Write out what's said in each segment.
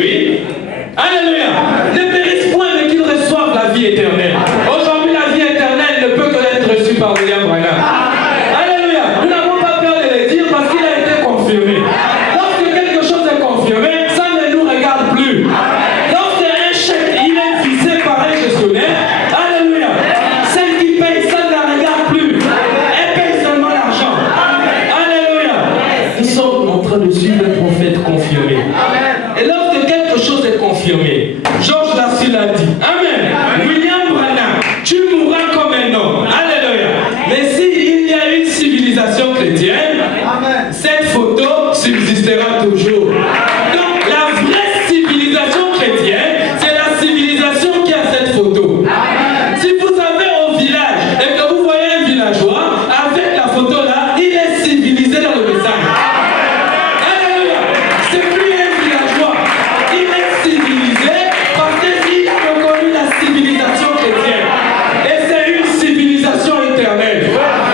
aujourd'hui, alléluia, ne périssent point, mais qu'ils reçoivent la vie éternelle. Aujourd'hui, la vie éternelle ne peut que être reçue par William Branham. Alléluia. Nous n'avons pas peur de le dire parce qu'il a été confirmé. Lorsque quelque chose est confirmé, ça ne nous regarde plus. Lorsque un chèque il est fixé par un gestionnaire, alléluia, celle qui paye, ça ne la regarde plus. Elle paye seulement l'argent. Alléluia. Nous sommes en train de suivre un prophète confirmé. Et lorsque quelque chose est confirmé, Georges Lassie l'a dit. Amen. William Branham, tu mourras comme un homme. Alléluia. Mais s'il y a une civilisation chrétienne, cette photo subsistera toujours. Donc la vraie civilisation chrétienne, c'est la civilisation qui a cette photo. Si vous avez au village et que vous voyez un villageois avec la photo là, il est civilisé dans le message. Alléluia. C'est plus un villageois. Il est civilisé parce qu'il a reconnu la civilisation chrétienne. Et c'est une civilisation éternelle.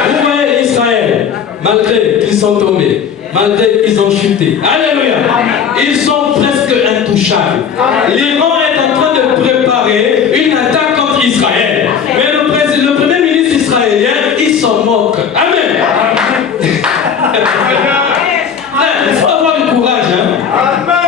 Vous voyez Israël, malgré qu'ils sont tombés, malgré qu'ils ont chuté. Alléluia. Ils sont presque intouchables. L'Iran est en train de préparer une attaque contre Israël. Mais le premier ministre israélien, il s'en moque. Amen. Il faut avoir du courage. Hein?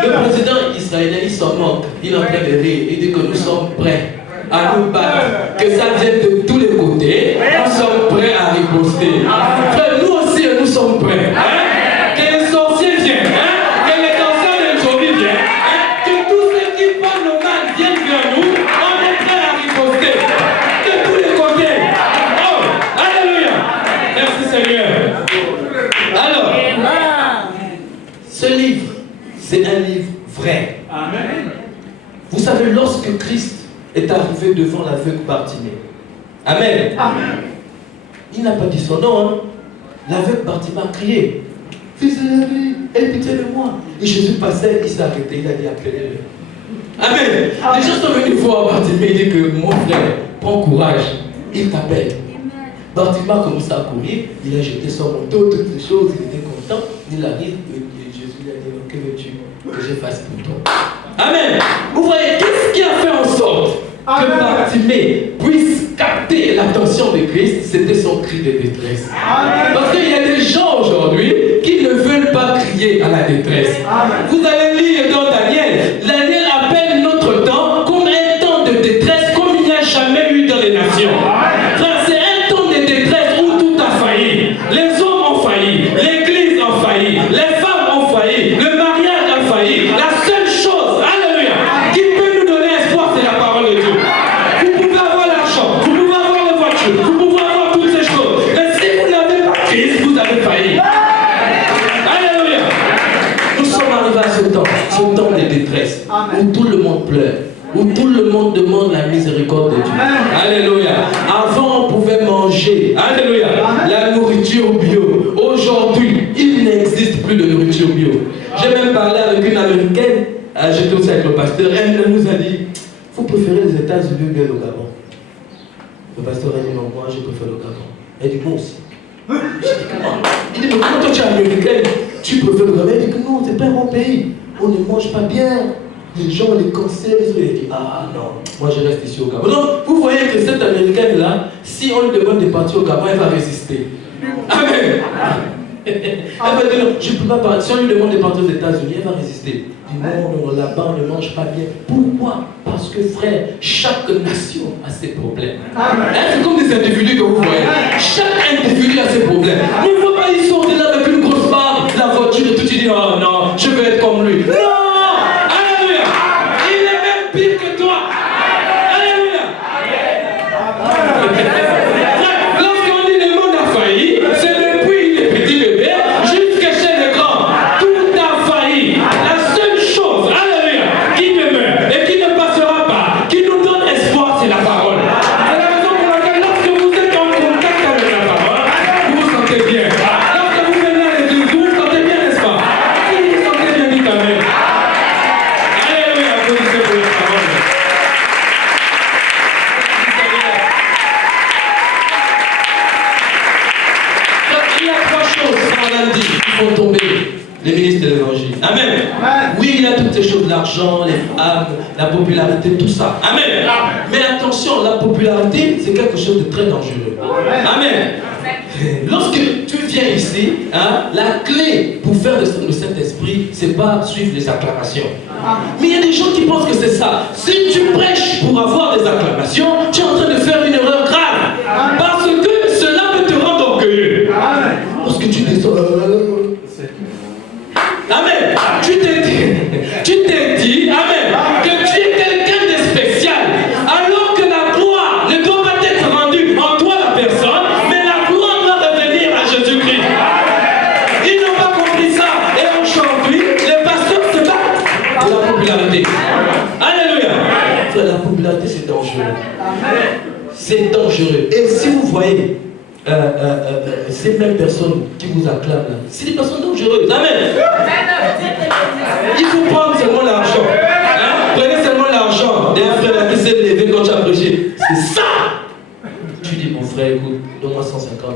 Le président israélien, il s'en moque. Il est en train de rire. Il dit que nous sommes prêts à nous battre. Que ça vienne de tous les côtés. Nous sommes prêts à riposter. Frère, nous aussi, nous sommes prêts. Hein? Que les sorciers viennent. Hein? Que les danseurs de Joby viennent. Hein? Que tous ceux qui parlent nos mal viennent vers nous. On est prêts à riposter. De tous les côtés. Oh, alléluia. Merci Seigneur. Alors, ce livre, c'est un livre vrai. Amen. Vous savez, lorsque Christ est arrivé devant l'aveugle Bartimée, Amen. Amen. Il n'a pas dit son nom. Hein. L'aveugle Bartimée a crié, Fils de David, aie pitié de moi. Et Jésus passait, il s'est arrêté, il a dit appelez-le. Amen. Les gens sont venus voir Bartimée, il dit que mon frère, prends courage, il t'appelle. Bartimée a commencé à courir, il a jeté son manteau, toutes les choses, il était content. Il arrive et Jésus lui a dit, que veux-tu que je fasse pour toi? Amen. Vous voyez, qu'est-ce qui a fait en sorte que Bartimée puisse capter l'attention de Christ? C'était son cri de détresse. Amen. Parce qu'il y a des gens aujourd'hui qui ne veulent pas crier à la détresse. Amen. Vous allez lire dans Daniel. Daniel appelle notre temps comme un temps de détresse comme il n'y a jamais eu dans les nations. Frère, c'est un temps de détresse où tout a failli. Les hommes ont failli, l'église a failli, les femmes ont failli, le mariage a failli. La seule chose, alléluia, qui peut nous donner espoir, c'est la parole de Dieu. Vous pouvez avoir l'argent, vous pouvez avoir les voitures, vous pouvez avoir toutes ces choses. Mais si vous n'avez pas Christ, vous avez failli. Alléluia. Nous sommes arrivés à ce temps de détresse, où tout le monde pleure, où tout le monde demande la miséricorde de Dieu. Alléluia. Avant, on pouvait manger, alléluia, la nourriture bio. Aujourd'hui, il n'existe plus de nourriture bio. J'ai même parlé avec une américaine, j'étais aussi avec le pasteur, elle nous a dit, vous préférez les États-Unis ou bien le Gabon? Le pasteur a dit, non, moi je préfère le Gabon. Elle dit, moi aussi. Il dit, mais comment toi tu es américaine, tu préfères le Gabon? Elle dit que non, c'est pas un bon pays. On ne mange pas bien. Les gens, les cancers, ils ont dit, ah non, moi je reste ici au Gabon. Donc, vous voyez que cette américaine-là, si on lui demande de partir au Gabon, elle va résister. Amen. Elle va dire, non, je ne peux pas partir. Si on lui demande de partir aux États-Unis, elle va résister. Elle dit, non, là-bas, on ne mange pas bien. Pourquoi? Parce que, frère, chaque nation a ses problèmes. C'est comme des individus que vous voyez. Chaque individu a ses problèmes. Mais il ne faut pas y sortir là avec une grosse barre, la voiture, et tout, tu dis, oh non, je veux être comme lui. Non! Pire que toi. Alléluia. Lorsqu'on dit le monde a failli, c'est depuis les petits bébés jusqu'à chez les grands. Tout a failli. La seule chose, alléluia, qui demeure et qui ne passera pas, qui nous donne espoir, c'est la parole. C'est la raison pour laquelle lorsque vous êtes en contact avec la parole, vous vous sentez bien. les ministres de l'évangile. Amen. Oui, il y a toutes ces choses, l'argent, les femmes, la popularité, tout ça. Amen. Mais attention, la popularité, c'est quelque chose de très dangereux. Amen. Lorsque tu viens ici, hein, la clé pour faire le Saint-Esprit, c'est pas suivre les acclamations. Mais il y a des gens qui pensent que c'est ça. Si tu prêches pour avoir des acclamations, tu es en train de faire une erreur grave. Parce que cela peut te rendre orgueilleux. Lorsque tu descends... Amen. Tu t'es dit, amen, que tu es quelqu'un de spécial. Alors que la gloire ne doit pas être rendue en toi la personne, mais la gloire doit revenir à Jésus-Christ. Ils n'ont pas compris ça. Et aujourd'hui, les pasteurs se battent pour la popularité. Alléluia. La popularité, c'est dangereux. C'est dangereux. Et si vous voyez ces mêmes personnes qui vous acclament là, c'est des personnes dangereuses. Amen. Il faut prendre seulement l'argent. Hein? Prenez seulement l'argent d'un frère qui s'est levé quand tu as prêché. C'est ça. Tu dis, mon frère, écoute, donne-moi 150 000.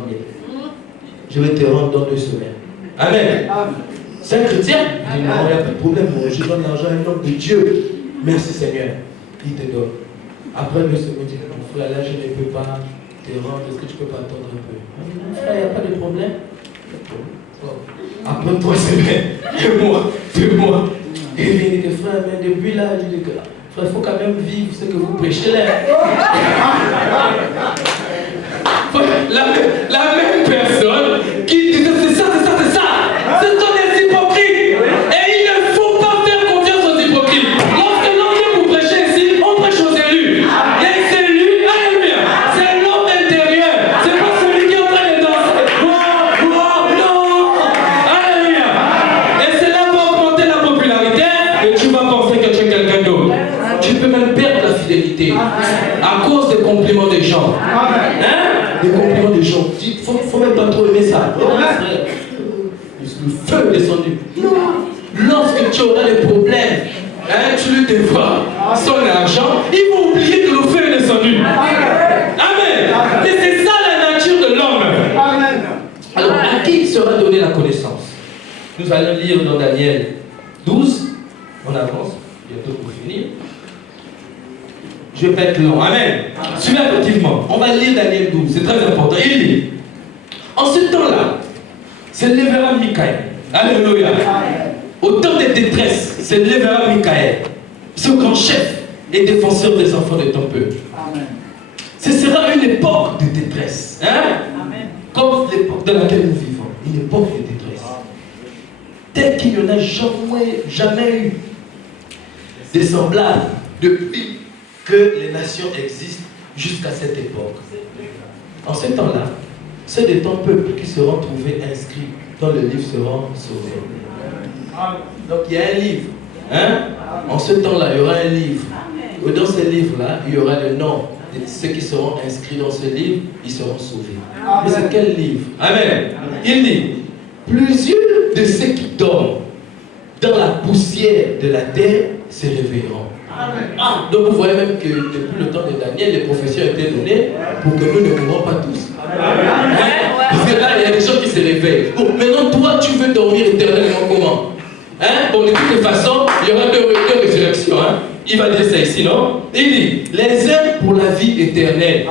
Je vais te rendre dans 2 semaines. Amen. C'est un chrétien. Il dit, non, il n'y a pas de problème. Je donne l'argent à un homme de Dieu. Merci Seigneur. Il te donne. Après 2 semaines, il dit, mon frère, là, je ne peux pas te rendre. Est-ce que tu peux pas attendre un peu? Mon frère, il n'y a pas de problème. Après 3 semaines, fais-moi. Et il dit, frère, mais depuis là, je dis, frère, il faut quand même vivre ce que vous prêchez là. La même personne qui disait, c'est ça. Ce sont des hypocrites. Et il ne faut pas faire confiance aux hypocrites. Lorsque l'on vient pour prêcher ici, on prêche aux élus. Les élus, alléluia, c'est l'homme intérieur. C'est pas celui qui est en train de danser. Non. Alléluia. Et cela va augmenter la popularité et tu vas penser que tu es quelqu'un d'autre. Tu peux même perdre la fidélité à cause des compliments des gens. Hein? Des compliments des gens. Il faut même pas trop aimer ça. Le feu est descendu. Non. Lorsque tu auras des problèmes, hein, tu lui devras son argent, il va oublier que le feu est descendu. Amen. Mais c'est ça la nature de l'homme. Alors, à qui sera donnée la connaissance? Nous allons lire dans Daniel 12. On avance, bientôt pour finir. Je vais pas être long. Amen. Suivez attentivement. On va lire Daniel 12. C'est très important. Il dit, en ce temps-là, se lèvera Michaël. Alléluia. Au temps des détresses, se lèvera Michaël, ce grand chef et défenseur des enfants de ton peuple. Ce sera une époque de détresse. Hein? Comme l'époque dans laquelle nous vivons. Une époque de détresse. Tel qu'il n'y en a jamais eu des semblables depuis que les nations existent jusqu'à cette époque. En ce temps-là, ceux de ton peuple qui seront trouvés inscrits dans le livre seront sauvés. Donc il y a un livre. Hein? En ce temps-là, il y aura un livre. Et dans ce livre-là, il y aura le nom de ceux qui seront inscrits dans ce livre, ils seront sauvés. Mais c'est quel livre? Amen. Il dit, plusieurs de ceux qui dorment dans la poussière de la terre se réveilleront. Donc vous voyez même que depuis le temps de Daniel, les prophéties ont été données pour que nous ne mourrons pas tous. Parce que là, il y a des gens qui se réveillent. Bon, maintenant, toi, tu veux dormir éternellement comment? Bon, de toutes les façons, il y aura deux résurrections. Il va dire ça ici, non? Il dit, les uns pour la vie éternelle.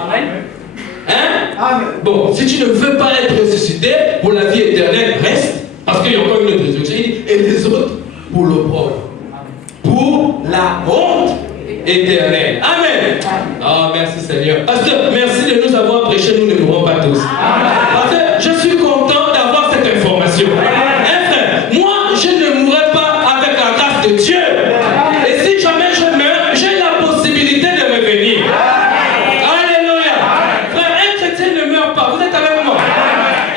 Bon, si tu ne veux pas être ressuscité pour la vie éternelle, reste. Parce qu'il y a encore une autre résurrection. Il dit, et les autres pour l'opprobre. Pour la honte éternelle. Amen. Oh, merci Seigneur. Pasteur, merci de nous avoir prêché, nous ne mourrons pas tous. Parce que je suis content d'avoir cette information. Frère, moi, je ne mourrai pas avec la grâce de Dieu. Et si jamais je meurs, j'ai la possibilité de revenir. Alléluia. Frère, un chrétien ne meurt pas. Vous êtes avec moi?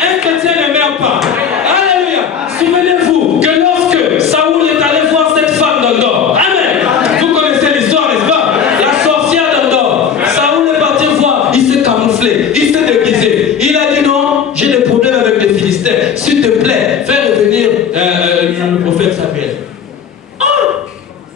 Un chrétien ne meurt pas. Alléluia. Souvenez-vous que lorsque Saoul est allé voir cette femme d'Endor, amen. Vous connaissez l'histoire, n'est-ce pas? La sorcière d'Endor. Saoul est parti voir, il s'est camouflé, il s'est déguisé. Il a dit non, j'ai des problèmes avec les Philistins. S'il te plaît, fais revenir le prophète Samuel.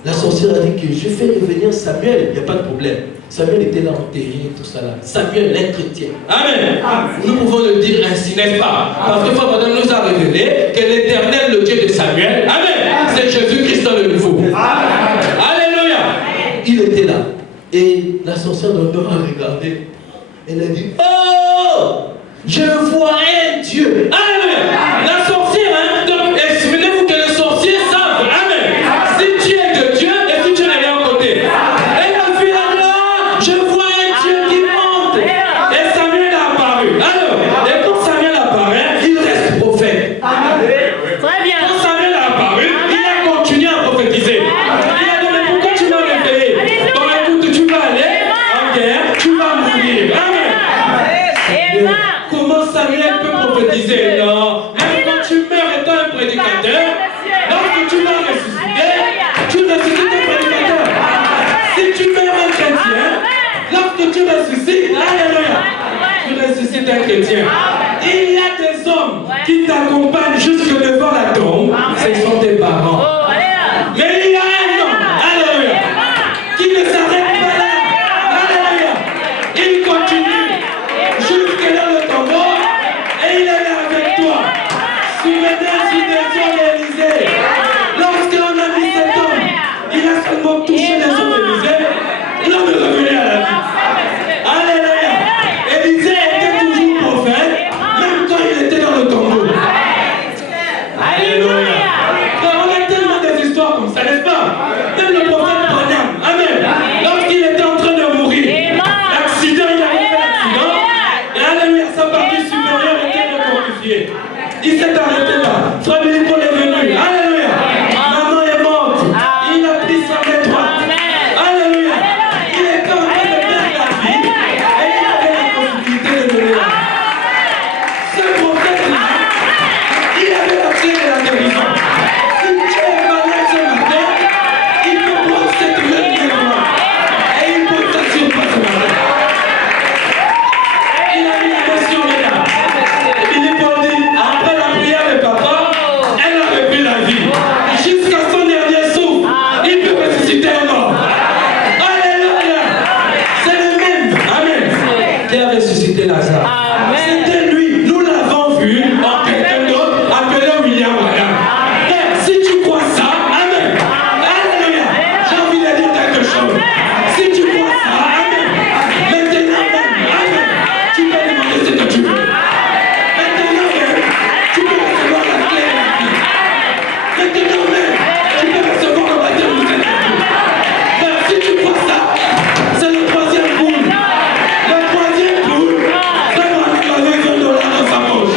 La sorcière a dit que je fais revenir Samuel, il n'y a pas de problème. Samuel était là enterré, tout ça là. Samuel est chrétien. Amen. Nous pouvons le dire ainsi, n'est-ce pas? Parce que Frère Madame nous a révélé que l'Éternel le le Dieu de Samuel. Amen. C'est Jésus-Christ dans le nouveau. Alléluia. Il était là. Et la sorcière d'Endor a regardé. Elle a dit, oh, je vois un Dieu. Alléluia. La sorcière, hein, donc, souvenez-vous que les sorciers savent. Amen. Si tu es de Dieu et si tu n'es rien à côté. Elle a vu là, je vois un Dieu qui monte. Et Samuel a apparu. Alors, et quand Samuel apparaît, il reste prophète. Très bien. Quand Samuel a apparu, il a continué à prophétiser. Il a dit, mais pourquoi tu m'as réveillé? Bon, écoute, tu vas aller en guerre, tu vas mourir. Amen. Comment Samuel peut prophétiser? Non. Même quand tu meurs étant un prédicateur, lorsque tu vas ressusciter, tu ressuscites un prédicateur. Si tu meurs un chrétien, lorsque tu ressuscites, alléluia, tu ressuscites un chrétien. Il y a des hommes qui t'accompagnent jusque devant la tombe, ce sont tes parents. Mais il y a un homme, alléluia, qui ne s'arrête pas là. Alléluia. Il continue jusque dans le tombeau et il est là avec toi. Souvenez-vous des hommes d'Élysée. Lorsqu'on a mis cet homme, il a seulement touché les hommes d'Élysée. L'homme est revenu à la vie. Alléluia. Élysée était toujours prophète, même quand il était dans le tombeau. Alléluia. On a tellement des histoires comme ça, n'est-ce pas? Même le prophète Branham, amen. Lorsqu'il était en train de mourir, l'accident, il a fait l'accident. Et alléluia, sa partie supérieure était reconstituée. Il s'est arrêté là. Frère Billy Paul est venu. Alléluia. Maman est morte. Il a pris sa main droite. Alléluia. Il était en train de perdre la vie. Et il avait la possibilité de donner la vie. Ce prophète-là, il avait la clé de la guérison. Si tu es malade ce matin, il peut prendre cette clé de guérison. Et il peut t'assurer pas ce matin. Il a mis la main sur les gars. Et Billy Paul dit, après la prière de papa, elle a repris la vie. Jusqu'à son dernier souffle, il peut ressusciter un mort. Alléluia. C'est le même, amen, qui a ressuscité Lazare. C'était lui, nous l'avons vu en quelqu'un d'autre appelé William Branham. Mais si tu crois ça, amen, alléluia, j'ai envie de dire quelque chose. Si tu crois ça, amen, maintenant même, amen, tu peux demander ce que tu veux. Maintenant même, tu peux recevoir la clé de la vie. Maintenant même, tu peux recevoir le baptême de cette vie. Mais si tu crois ça, c'est le troisième boule. Le troisième boule, c'est moi qui avais $20 dans sa poche.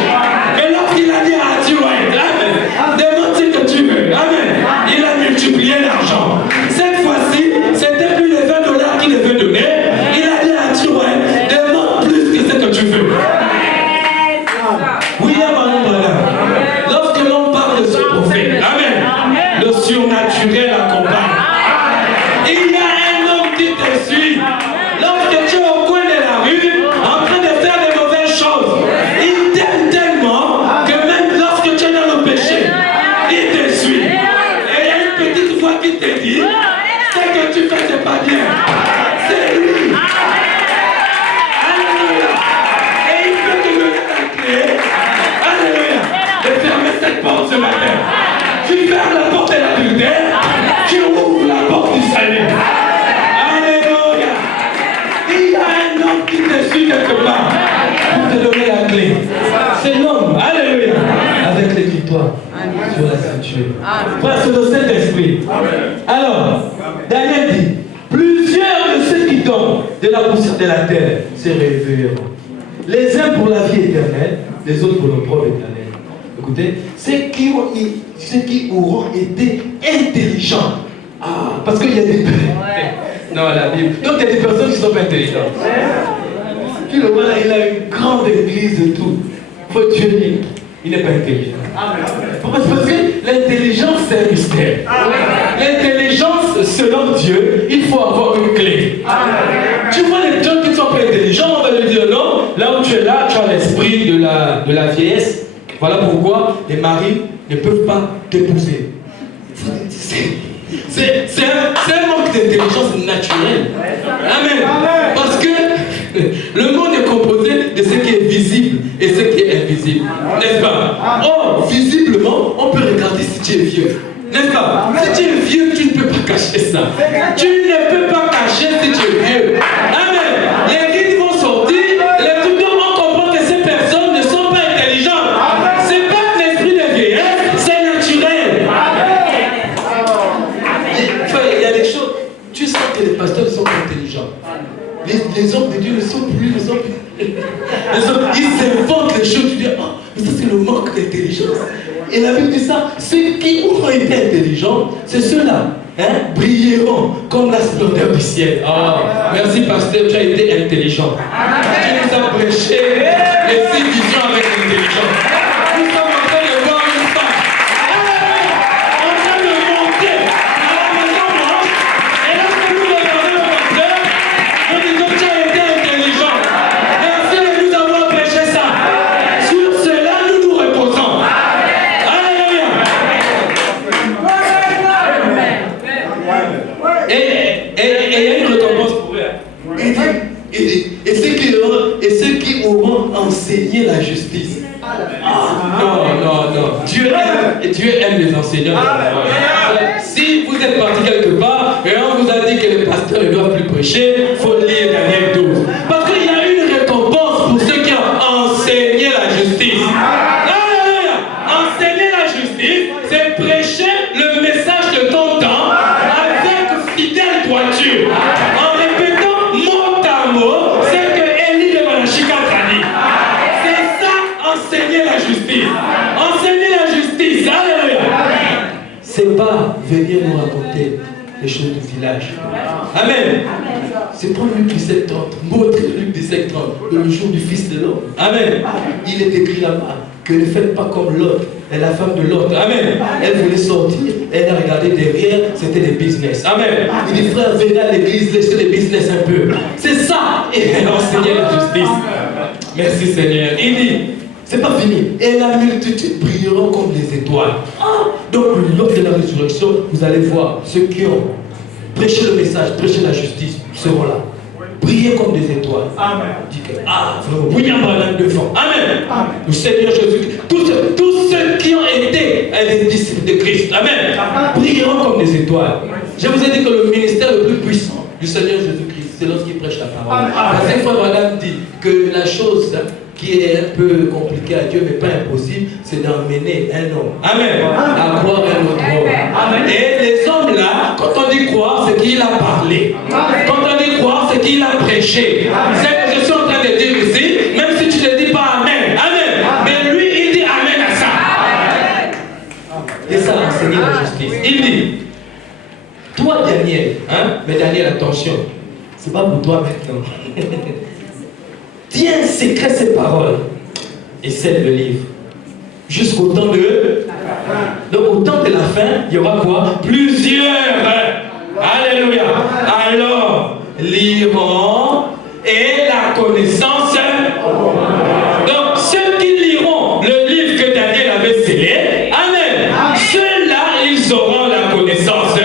Et lorsqu'il a dit à Atiway, amen, demande ce que tu veux, amen, il a multiplié l'argent. Cette fois-ci, c'était plus les $20 qu'il devait donner. Il a dit à Atiway, demande plus que ce que tu veux. William Branham, lorsque l'on parle de ce prophète, amen, le surnaturel accompagne. Il y a un homme qui te suit. Lorsque tu es au coin de la rue, en train de faire de mauvaises choses, il t'aime tellement que même lorsque tu es dans le péché, il te suit. Et il y a une petite voix qui te dit, ce que tu fais, c'est pas bien. C'est lui. Alléluia. Et il peut te donner la clé. Alléluia. De fermer cette porte ce matin. Tu fermes la porte de l'adultère, tu ouvres la porte du salut. Alléluia. Il y a un homme qui te suit quelque part pour te donner la clé. C'est l'homme, alléluia, avec les victoires sur la ceinture. Frère, c'est le Saint-Esprit. Alors, Daniel dit, plusieurs de ceux qui tombent de la poussière de la terre se réveilleront. Les uns pour la vie éternelle, les autres pour l'opprobre éternel. Écoutez, ceux qui auront été intelligents. Parce qu'il y a des... Non, la Bible. Donc il y a des personnes qui ne sont pas intelligentes. Puis le voilà, il a une grande église et tout. Faut Dieu dire, il n'est pas intelligent. Parce que l'intelligence, c'est un mystère. L'intelligence, selon Dieu, il faut avoir une clé. Tu vois les gens qui ne sont pas intelligents, on va lui dire non, là où tu es là, tu as l'esprit de la vieillesse. Voilà pourquoi les maris ne peuvent pas t'épouser. C'est un manque d'intelligence naturelle. Amen. Parce que le monde est composé de ce qui est visible et ce qui est invisible. N'est-ce pas? Oh, visiblement, on peut regarder si tu es vieux. N'est-ce pas? Si tu es vieux, tu ne peux pas cacher ça. Tu ne peux pas cacher si tu es vieux. Amen. Les rides vont sortir, les trucs vont comprendre que ces personnes ne sont pas intelligentes. Ce n'est pas un esprit de vieillesse, c'est naturel. Il y a des choses, tu sens que les pasteurs sont intelligents. Les hommes de Dieu ne sont plus, ils inventent les choses, tu dis, oh, mais ça c'est le manque d'intelligence. Et la Bible dit ça, ceux qui ont été intelligents, c'est ceux-là, brilleront comme la splendeur du ciel. Oh, merci pasteur, tu as été intelligent. Tu nous as prêché les 6 visions avec l'intelligence. Nous sommes en train de voir une femme. En train de monter à la maison blanche. Et lorsque nous regardons le pasteur, nous disons tu as été intelligent. Merci de nous avoir prêché ça. Sur cela, nous nous reposons. Alléluia. Et il y a une récompense pour eux. Et ceux qui auront enseigné la justice. Non. Dieu aime les enseignants. Si vous êtes parti quelque part et on vous a dit que les pasteurs ne doivent plus prêcher, il faut lire Daniel 12. Parce qu'il y a une récompense pour ceux qui ont enseigné la justice. Alléluia. Enseigner la justice, c'est prêcher le message de ton temps avec fidèle droiture. En répétant mot à mot ce que Élie de Manachika a dit. C'est ça, enseigner la justice. Enseigner la justice. Alléluia. C'est pas venir nous raconter les choses du village. Amen. C'est pour Luc 17, 30. Montre Luc 17, 30. Le jour du Fils de l'homme. Amen. Il est écrit là-bas que ne faites pas comme l'autre. Et la femme de l'autre. Amen. Elle voulait sortir. Elle a regardé derrière. C'était des business. Amen. Il dit frère, venez à l'église, laissez les business un peu. C'est ça. Et elle a enseigné la justice. Merci Seigneur. Il dit, c'est pas fini. Et la multitude brilleront comme des étoiles. Donc, lors de la résurrection, vous allez voir ceux qui ont prêché le message, prêché la justice, seront là. Briller comme des étoiles. Amen. William Branham devant. Amen. Le Seigneur Jésus. Tous ceux qui ont été des disciples de Christ. Amen. Brilleront comme des étoiles. Je vous ai dit que le ministère le plus puissant du Seigneur Jésus-Christ, c'est lorsqu'il prêche la parole. Parce que Frère Branham dit que la chose qui est un peu compliquée à Dieu, mais pas impossible, c'est d'emmener un homme. Amen. À croire un autre homme. Et les hommes là, quand on dit croire, c'est qu'il a parlé. Quand on dit croire, c'est qu'il a prêché. C'est que je suis en train de dire ici, même si tu ne dis pas Amen. Amen. Mais lui, il dit Amen à ça. Et ça a enseigné la justice. Il dit, toi Daniel, mais Daniel, attention, c'est pas pour toi maintenant. Tiens secret ces paroles et scelle le livre. Jusqu'au temps de... Donc au temps de la fin, il y aura quoi? Plusieurs. Alléluia. Alors, liront et la connaissance. Donc ceux qui liront le livre que Daniel avait scellé, amen. Ceux-là, ils auront la connaissance.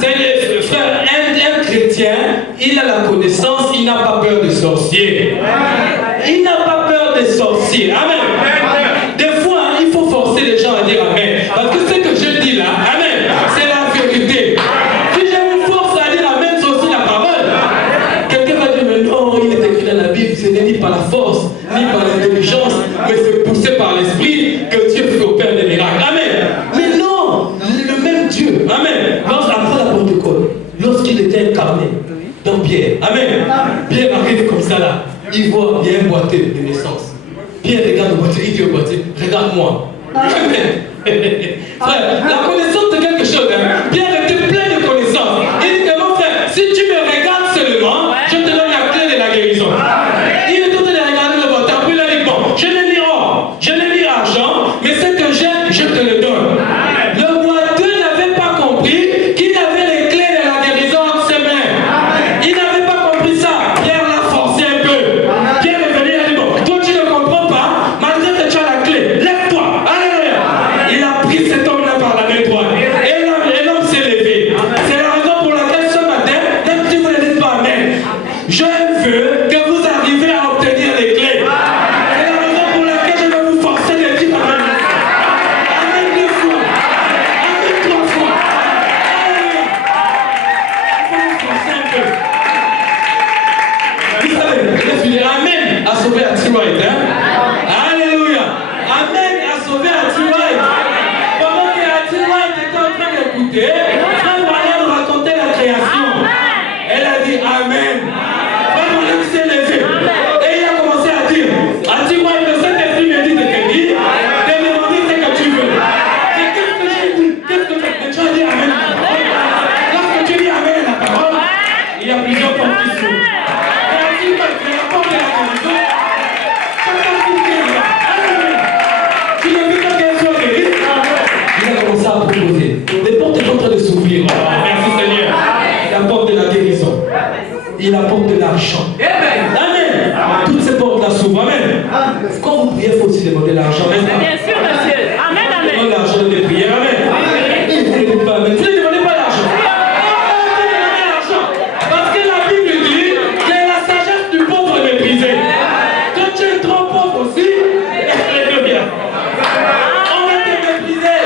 C'est les frères, un chrétien, il a la connaissance, il n'a pas peur des sorciers. Il n'a pas peur des sorciers. Amen. Des fois, il faut forcer les gens à dire Amen. Parce que ce que je dis là, Amen, c'est la vérité. Si je vous force à dire Amen, c'est aussi la parole. Quelqu'un va dire, mais non, il est écrit dans la Bible, ce n'est ni par la force, ni par l'intelligence, mais c'est poussé par l'esprit que Dieu fait opérer des miracles. Amen. Mais non, le même Dieu, Amen, après la Pentecôte, lorsqu'il était incarné dans Pierre, Amen, Pierre arrive comme ça là, il voit, il y a un boîtier de naissance. Pierre regarde le boîtier, il dit au boîtier, regarde-moi. Amen. Frère, la connaissance c'est quelque chose. Pierre était plein de connaissances. Il dit que mon frère, si tu me regardes seulement, je te donne la clé de la guérison. Il est en train de regarder le boîtier. Après il a dit, bon, je n'ai ni or, je n'ai ni argent, mais ce que j'ai, je te le donne. Le boiteux n'avait pas compris qu'il avait les clés de la guérison entre ses mains. Il n'avait pas compris ça. Pierre l'a forcé un peu. Pierre est venu, il a dit, bon, toi tu ne comprends pas, malgré que tu as la clé, lève-toi. Alléluia. Il a pris cet homme-là par la main droite. dire merci Seigneur. Il apporte de la guérison. Il apporte de l'argent. Amen. Toutes ces portes-là s'ouvrent. Amen. Quand vous priez, il faut aussi demander l'argent. Bien sûr, monsieur. Amen, amen. Demandez l'argent de prières. Amen. Et vous ne dites pas Amen. Vous ne demandez pas l'argent. Parce que la Bible dit que la sagesse du pauvre est méprisée. Quand tu es trop pauvre aussi, alléluia. On va te mépriser.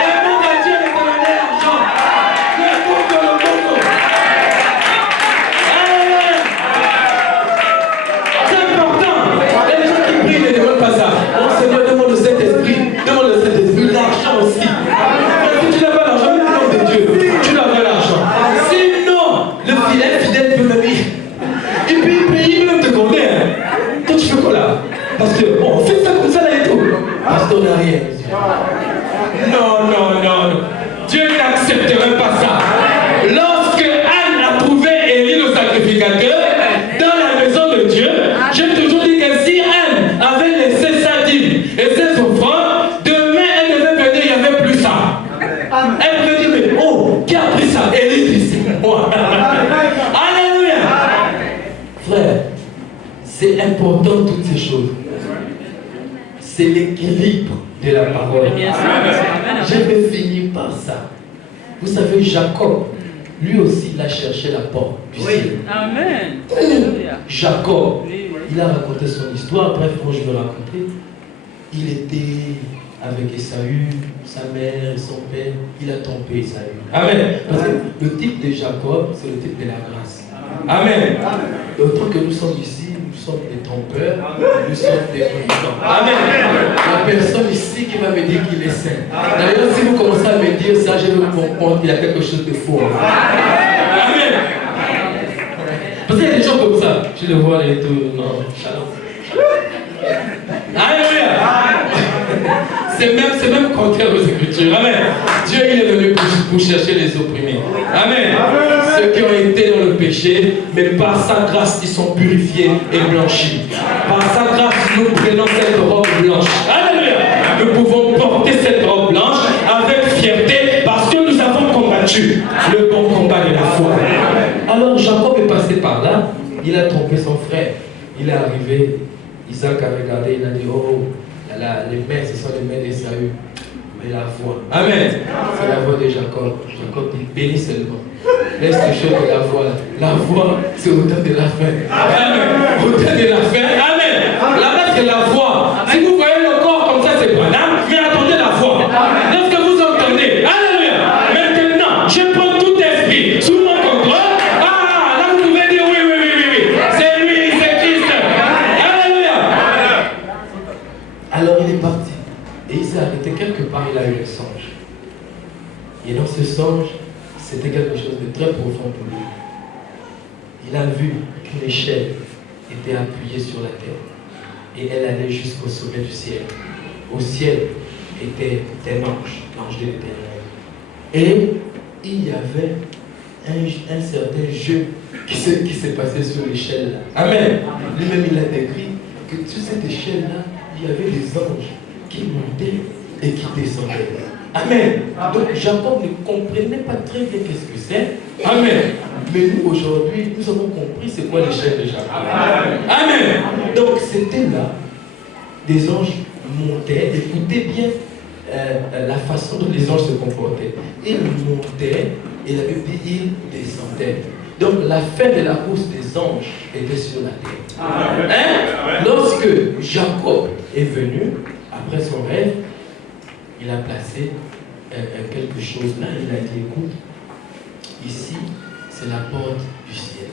Et mon Dieu ne te donner l'argent. Le coco, le coco. C'est important. Et les gens qui prient ne demandent pas ça. Oh Seigneur, demande le Saint-Esprit. Demande le Saint-Esprit. L'argent aussi. Parce que tu n'as pas l'argent, mais tu de Dieu. Tu dois avoir l'argent. Sinon, le fidèle peut me dire. Et puis il peut même te connaître. Toi tu fais quoi là? Parce que bon, on fait ça comme ça là et tout. Parce qu'on n'a rien. Non. Dieu n'accepterait pas ça. Lorsque Anne a trouvé Élie le sacrificateur dans la maison de Dieu, j'ai toujours dit que si Anne avait laissé sa dîme et ses offrandes, demain elle devait venir, il n'y avait plus ça. Elle pouvait dire, mais oh, qui a pris ça? Élie dit, c'est moi. Alléluia. Frère, c'est important toutes ces choses. C'est l'équilibre de la parole. Je vais finir par ça. Vous savez, Jacob, lui aussi, il a cherché la porte du ciel. Amen. Jacob, il a raconté son histoire. Bref, moi je vais raconter. Il était avec Esaü, sa mère et son père. Il a trompé Esaü. Amen. Parce que le type de Jacob, c'est le type de la grâce. Amen. Autant que nous sommes ici, nous sommes des trompeurs, nous sommes des brillants. Amen. La personne ici qui va me dire qu'il est saint. D'ailleurs, si vous commencez à me dire ça, je vais comprendre qu'il y a quelque chose de faux. Amen. Parce qu'il y a des gens comme ça. Tu le vois et tout. Non, shalom. Alléluia. C'est même contraire aux Écritures. Amen. Dieu il est venu pour chercher les opprimés. Amen. Ceux qui ont été dans le péché, mais par sa grâce, ils sont purifiés et blanchis. Par sa grâce, nous prenons cette robe blanche. Alléluia. Nous pouvons porter cette robe blanche avec fierté parce que nous avons combattu le bon combat de la foi. Alors Jacob est passé par là. Il a trompé son frère. Il est arrivé. Isaac a regardé. Il a dit, oh, les mains, ce sont les mains d'Esaü. Mais la voix. Amen. C'est la voix de Jacob. Jacob dit, bénis seulement. Laisse les choses de la voix. La voix, c'est au-delà de la fin. Amen. Au-delà de la fin. Amen. Là-bas, c'est la voix. Si vous voyez le corps comme ça, c'est pas d'âme, mais attendez la voix. Lorsque vous entendez, alléluia. Maintenant, je prends tout esprit sous mon contrôle. Ah, là, vous pouvez dire oui. C'est lui, c'est Christ. Alléluia. Alors, il est parti. Et il s'est arrêté quelque part, il a eu un songe. Et dans ce songe, c'était quelque chose de très profond pour lui. Il a vu qu'une échelle était appuyée sur la terre. Et elle allait jusqu'au sommet du ciel. Au ciel était un ange, l'ange de l'Éternel. Et il y avait un certain jeu qui s'est passé sur l'échelle là. Amen. Lui-même, il a décrit que sur cette échelle-là, il y avait des anges qui montaient et qui descendaient. Amen. Donc Jacob ne comprenait pas très bien qu'est-ce que c'est. Amen. Mais nous aujourd'hui, nous avons compris c'est quoi l'échelle de Jacob. Amen. Donc c'était là, des anges montaient. Écoutez bien la façon dont les anges se comportaient. Ils montaient et la Bible dit ils descendaient. Donc la fin de la course des anges était sur la terre. Hein? Lorsque Jacob est venu, après son rêve, il a placé quelque chose là. Il a dit, écoute, ici, c'est la porte du ciel.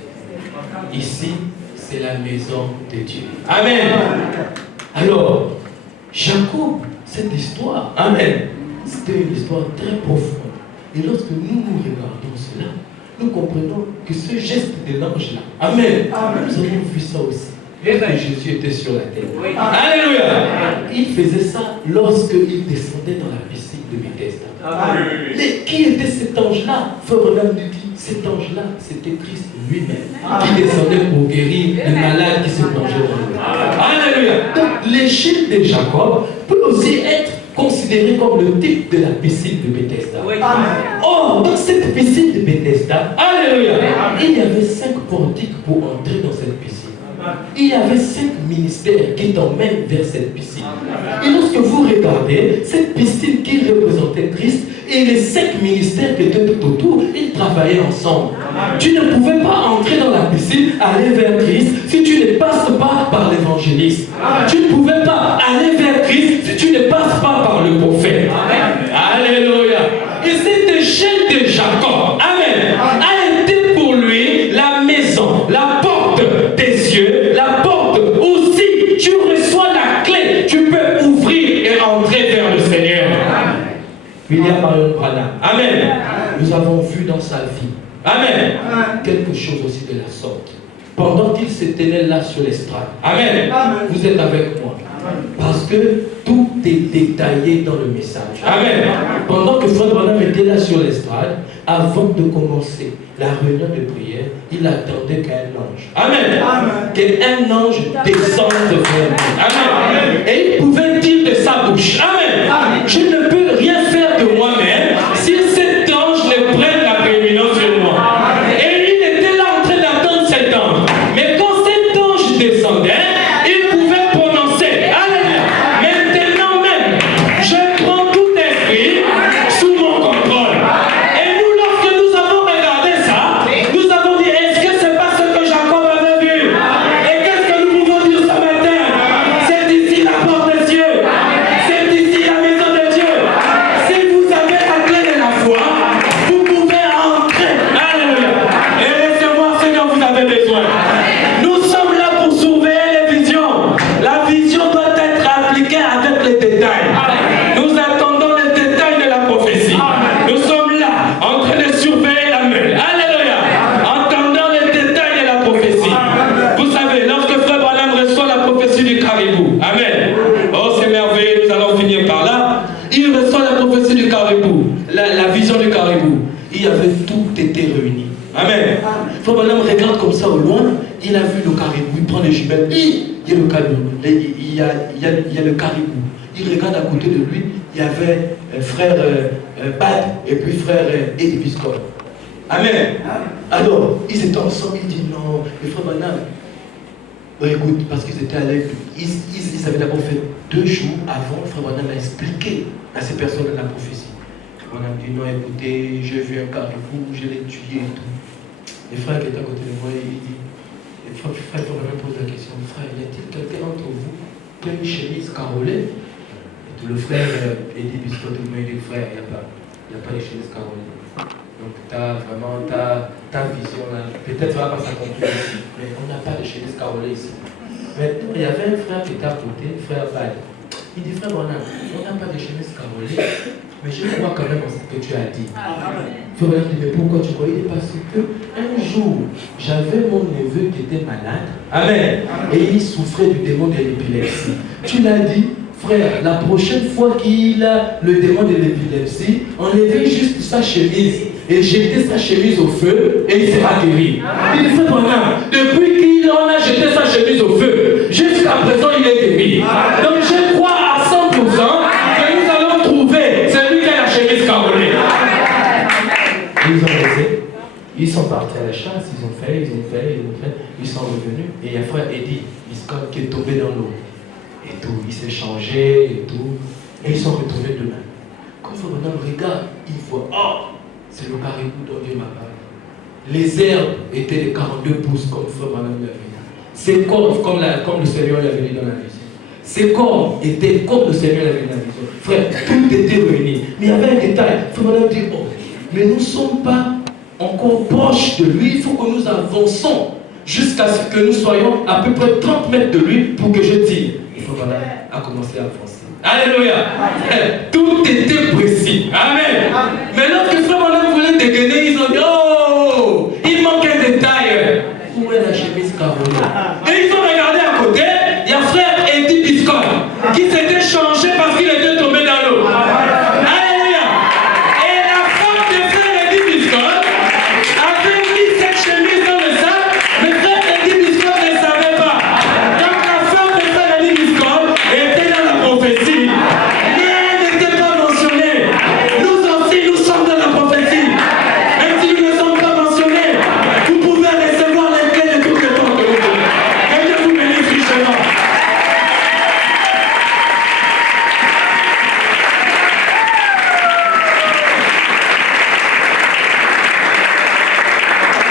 Ici, c'est la maison de Dieu. Amen. Alors, Jacob, cette histoire, amen, c'était une histoire très profonde. Et lorsque nous regardons cela, nous comprenons que ce geste de l'ange-là, amen, nous avons vu ça aussi. Et que Jésus était sur la terre. Alléluia. Il faisait ça lorsqu'il descendait dans la piscine de Bethesda. Mais qui était cet ange-là? Frère Branham nous dit, cet ange-là, c'était Christ lui-même qui descendait pour guérir les malades qui se plongeaient dans l'eau. Alléluia. Donc l'échelle de Jacob peut aussi être considérée comme le type de la piscine de Bethesda. Oui. Or, dans cette piscine de Bethesda, alléluia, il y avait 5 portiques pour entrer dans cette piscine. Il y avait 5 ministères qui t'emmènent vers cette piscine. Et lorsque vous regardez cette piscine qui représentait Christ et les 5 ministères qui étaient tout autour, ils travaillaient ensemble. Tu ne pouvais pas entrer dans la piscine, aller vers Christ, si tu ne passes pas par l'évangéliste. Tu ne pouvais pas aller vers Christ si tu ne passes pas par le prophète. Alléluia. Et cette échelle de Jacob, amen, a été pour lui la maison, la porte des cieux, la porte où si tu reçois la clé, tu peux ouvrir et entrer vers le Seigneur. William Marion Branham, amen. Nous avons vu dans sa vie, amen, quelque chose aussi de la sorte. Pendant qu'il se tenait là sur l'estrade, amen, vous êtes avec moi. Parce que tout est détaillé dans le message. Amen. Pendant que Frère Branham était là sur l'estrade, avant de commencer la réunion de prière, il attendait qu'un ange. Amen. Qu'un ange descende vers lui. Amen. Et il pouvait dire de sa bouche, amen, je ne peux rien faire de moi-même si cet ange ne prenne la prééminence sur moi. Et il était là en train d'attendre cet ange. Mais quand cet ange descendait, il pouvait prononcer, maintenant même, je prends tout esprit sous mon contrôle. Et nous, lorsque nous avons regardé ça, nous avons dit, est-ce que c'est pas ce que Jacob avait vu? Et qu'est-ce que nous pouvons dire ce matin? C'est ici la porte des cieux. C'est ici la maison de Dieu. Si vous avez la clé de la foi, vous pouvez entrer. Alléluia. Et recevoir ce dont vous avez besoin. Nous sommes là pour surveiller les visions. La vision doit être appliquée avec les détails. Nous attendons les détails de la prophétie. Nous sommes là en train de surveiller la meule. Alléluia. Entendant les détails de la prophétie. Vous savez, lorsque Frère Branham reçoit la prophétie du caribou, amen. Oh, c'est merveilleux, nous allons finir par là. Il reçoit la prophétie du caribou, la vision du caribou. Il y avait tout été réuni. Amen. Frère Branham regarde comme ça au loin, il a vu le caribou, il prend les jumelles, il y a le caribou, il y a le caribou. Il regarde à côté de lui, il y avait frère Bad et puis frère Eddie Biscotte. Amen. Alors, ils étaient ensemble, il dit non, le frère Branham, écoute, parce qu'ils étaient allés, ils avaient d'abord fait 2 jours avant, frère Branham a expliqué à ces personnes la prophétie. On a dit non, écoutez, j'ai vu un caribou, je l'ai tué et tout. Les frères qui étaient à côté de moi, il dit, frère me pose la question, frère, y a-t-il quelqu'un d'entre vous qui a une chemise carolée? Et tout le frère Eddie Biscotte m'a dit, frère, il n'y a pas de chemise carolée. Donc tu as vraiment ta vision là. Peut-être ça va pas s'accomplir ici, mais on n'a pas de chemise carolée ici. Maintenant, il y avait un frère qui était à côté, frère Bad. Il dit, frère Branham, on n'a pas de chemise carolée, mais je crois quand même en ce que tu as dit. Frère Branham dit, mais pourquoi tu crois? Il dit, parce que un jour, j'avais mon neveu qui était malade. Amen. Et il souffrait du démon de l'épilepsie. Tu l'as dit, frère, la prochaine fois qu'il a le démon de l'épilepsie, enlevez juste sa chemise et jetez sa chemise au feu et il sera guéri. Il dit, frère Branham, depuis qu'il en a jeté sa chemise au feu, jusqu'à présent il est guéri. Donc je crois à 100% que nous allons trouver celui qui a la chemise carolée. Ils ont laissé, ils sont partis à la chasse, ils ont fait, ils sont revenus et il y a frère Eddie Biscotte qui est tombé dans l'eau. Et tout, il s'est changé et tout, et ils sont retrouvés demain. Quand Frère Branham regarde, il voit, oh, c'est le caribou dont Dieu m'a parlé. Les herbes étaient de 42 pouces comme Frère Branham l'avait dit. Ses cordes, comme le Seigneur l'avait dit dans la vision. Ses cordes étaient comme le Seigneur l'avait dit dans la vision. Frère, tout était réuni. Mais il y avait un détail. Frère Branham dit, oh, mais nous ne sommes pas encore proches de lui, il faut que nous avançons jusqu'à ce que nous soyons à peu près 30 mètres de lui pour que je tire. Frère Branham a commencé à avancer. Alléluia. Tout était précis. Amen. Mais lorsque Frère Branham